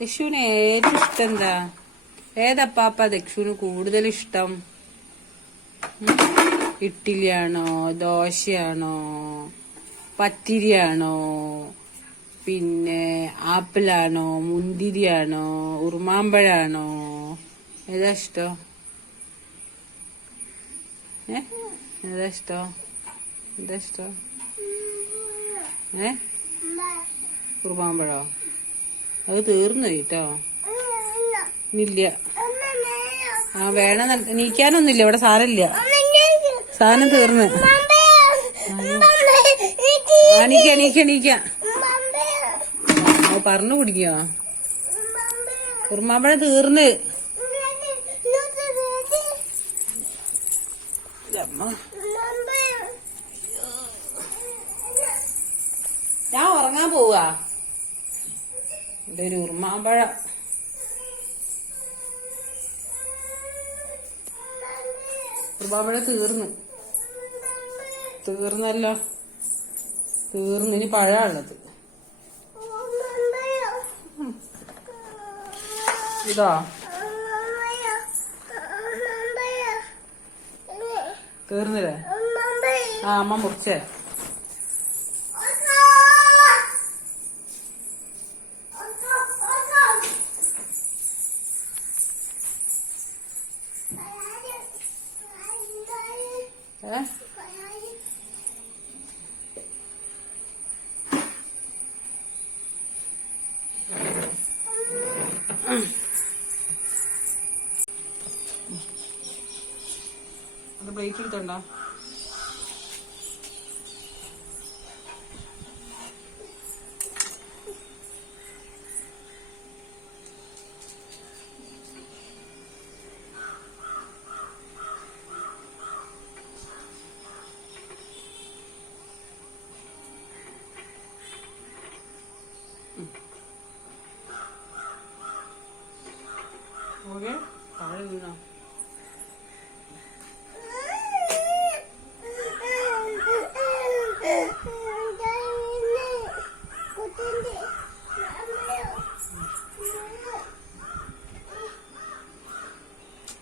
ദക്ഷുവിന് ഏറ്റവും ഇഷ്ടം എന്താ? ഏതപ്പാപ്പ ദക്ഷുവിന് കൂടുതൽ ഇഷ്ടം? ഇഡ്ഡലിയാണോ, ദോശയാണോ, പത്തിരിയാണോ, പിന്നെ ആപ്പിളാണോ, മുന്തിരിയാണോ, ഉറുമാമ്പഴാണോ? ഏതാ ഇഷ്ടം? ഏതാ ഇഷ്ടം? എന്താ ഇഷ്ടം? ഉറുമാമ്പഴോ? അത് തീർന്നു കേട്ടോ. ഇല്ല, വേണം. നീക്കാനൊന്നുമില്ല ഇവിടെ, സാരമില്ല. സാധനം തീർന്ന്. എണീക്ക പറഞ്ഞു കുടിക്കോ? ഉറുമാമ്പഴം തീർന്ന്. ഞാൻ ഉറങ്ങാൻ പോവാ. ഇതൊരു ഉറുമാമ്പഴം. ഉറുമാമ്പഴം തീർന്നല്ലോ. തീർന്ന്. ഇനി പഴമുള്ളത് ഇതാ. തീർന്നില്ലേ? അമ്മ മുറിച്ചേ. അത് പ്ലേറ്റ് എടുത്തണ്ട. ഓക്കെ, താഴെ വീണോ?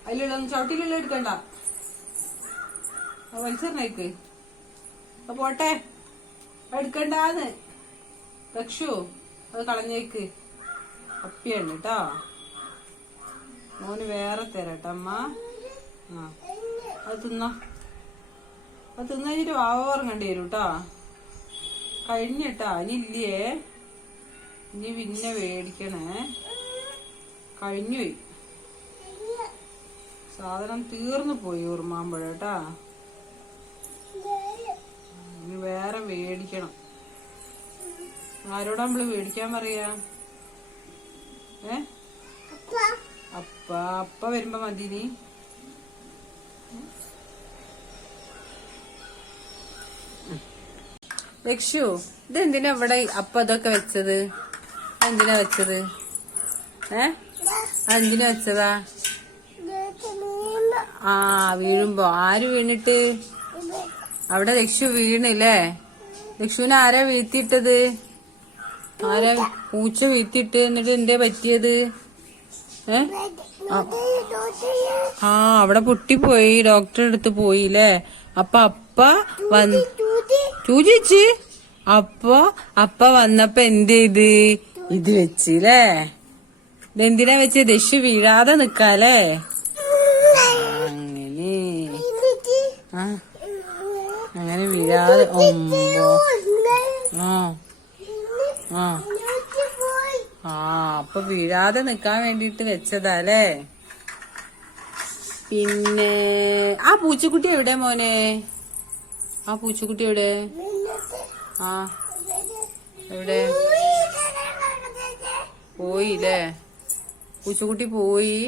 അതിലുള്ള ചവിട്ടിലുള്ള എടുക്കണ്ട, വലിച്ചെറിഞ്ഞേക്ക്. പോട്ടെ, എടുക്കണ്ടാന്ന്. രക്ഷു, അത് കളഞ്ഞേക്ക്. അപ്പിയാണ് കേട്ടോ. മോന് വേറെ തരട്ടമ്മ. അത് തിന്നോ. അത് തിന്നിട്ട് വാവറങ്ങേണ്ടി വരും കേട്ടോ. കഴിഞ്ഞിട്ടാ. ഇനി ഇല്ലേ, ഇനി പിന്നെ മേടിക്കണേ. കഴിഞ്ഞുപോയി, സാധനം തീർന്നു പോയി. ഉറുമാമ്പഴം കേട്ടാ. ഇനി വേറെ മേടിക്കണം. ആരോടാ നമ്മള് മേടിക്കാൻ പറയാ? അപ്പ വരുമ്പോ മതി. നീ രക്ഷു, ഇതെന്തിനാ ഇവിടെ അപ്പ ഇതൊക്കെ വെച്ചത്? എന്തിനാ വെച്ചത്? അതെന്തിനാ വെച്ചതാ? വീഴുമ്പോ. ആര് വീണിട്ട്? അവിടെ രക്ഷു വീണില്ലേ? രക്ഷുവിനെ ആരാ വീഴ്ത്തിയിട്ടത്? ആരാ? പൂച്ച വീഴ്ത്തിയിട്ട്. എന്നിട്ട് എന്തേ പറ്റിയത്? അവിടെ പൊട്ടിപ്പോയി. ഡോക്ടറെ അടുത്ത് പോയില്ലേ? അപ്പ വന്ന് ചൂചിച്ച്. അപ്പ വന്നപ്പോ എന്ത് ചെയ്ത്? ഇത് വെച്ചില്ലേ? ഇതെന്തിനാ വെച്ച്? ദശു വീഴാതെ നിക്കാല്ലേ? അങ്ങനെ വീഴാതെ. അപ്പൊ വീഴാതെ നിക്കാൻ വേണ്ടിട്ട് വെച്ചതാല്ലേ? പിന്നെ ആ പൂച്ചക്കുട്ടി എവിടെ മോനെ? ആ പൂച്ചക്കുട്ടി എവിടെ? എവിടെ പോയില്ലേ? പൂച്ചക്കുട്ടി പോയി.